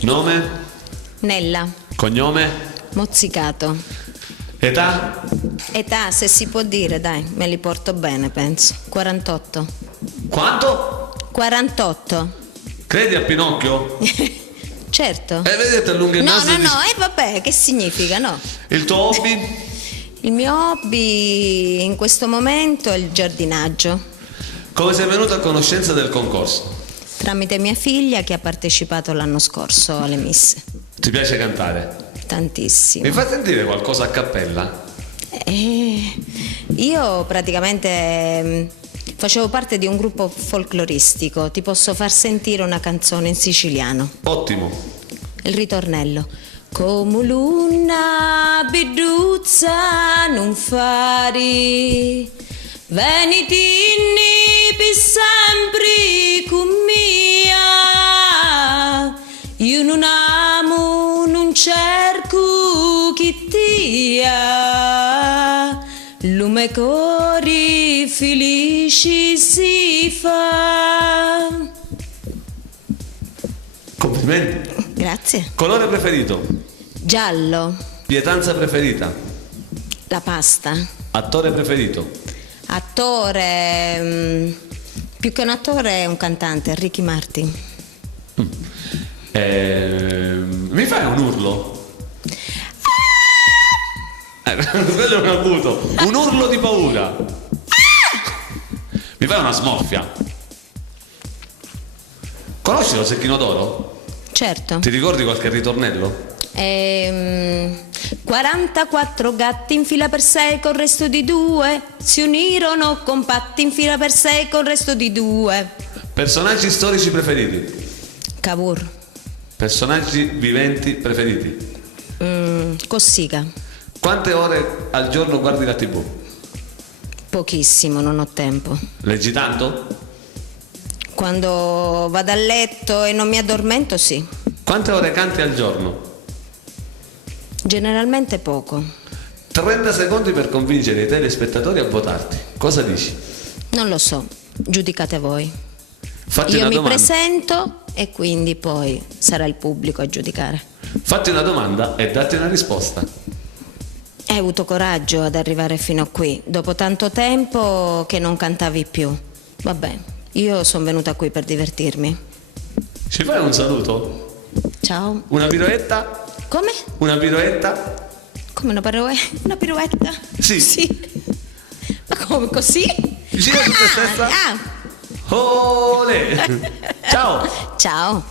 Nome? Nella. Cognome? Mozzicato. Età? Età, se si può dire, dai, me li porto bene, penso. 48. Quanto? 48. Credi a Pinocchio? Certo. Vedete a lungo il No, naso no, di- no, e vabbè, che significa, no? Il tuo hobby? Il mio hobby in questo momento è il giardinaggio, Come sei venuto a conoscenza del concorso? tramite mia figlia che ha partecipato l'anno scorso alle Miss. Ti piace cantare? Tantissimo. Mi fai sentire qualcosa a cappella? Io praticamente facevo parte di un gruppo folcloristico, ti posso far sentire una canzone in siciliano, Ottimo. il ritornello. Come l'una biduzza non fari, venitini per sempre con mia, io non amo, non cerco chi tia, lume cori felici si fa. Complimenti. Grazie. Colore preferito? Giallo, Pietanza preferita? la pasta. Attore preferito? Attore, più che un attore è un cantante, Ricky Martin. Mi fai un urlo? Quello è un acuto. Un urlo di paura. Mi fai una smorfia? Conosci lo Secchino d'Oro? Certo. Ti ricordi qualche ritornello? 44 gatti in fila per 6 col resto di 2 si unirono compatti in fila per 6 col resto di 2. Personaggi storici preferiti? Cavour. Personaggi viventi preferiti? Cossiga. Quante ore al giorno guardi la TV? Pochissimo, non ho tempo. Leggi tanto? Quando vado a letto e non mi addormento, sì. Quante ore canti al giorno? Generalmente poco. 30 secondi per convincere i telespettatori a votarti. Cosa dici? Non lo so, giudicate voi. Fatti Io una mi domanda. presento e quindi poi sarà il pubblico a giudicare. Fatti una domanda e datti una risposta. Hai avuto coraggio ad arrivare fino a qui, dopo tanto tempo che non cantavi più. Vabbè, io sono venuta qui per divertirmi. Ci fai un saluto? Ciao. Una piroetta? Come? Una piroetta? Come una una pirouetta? Sì. Sì. Ma come così? Gira su te stessa? Ah, Olè! Ciao! ciao.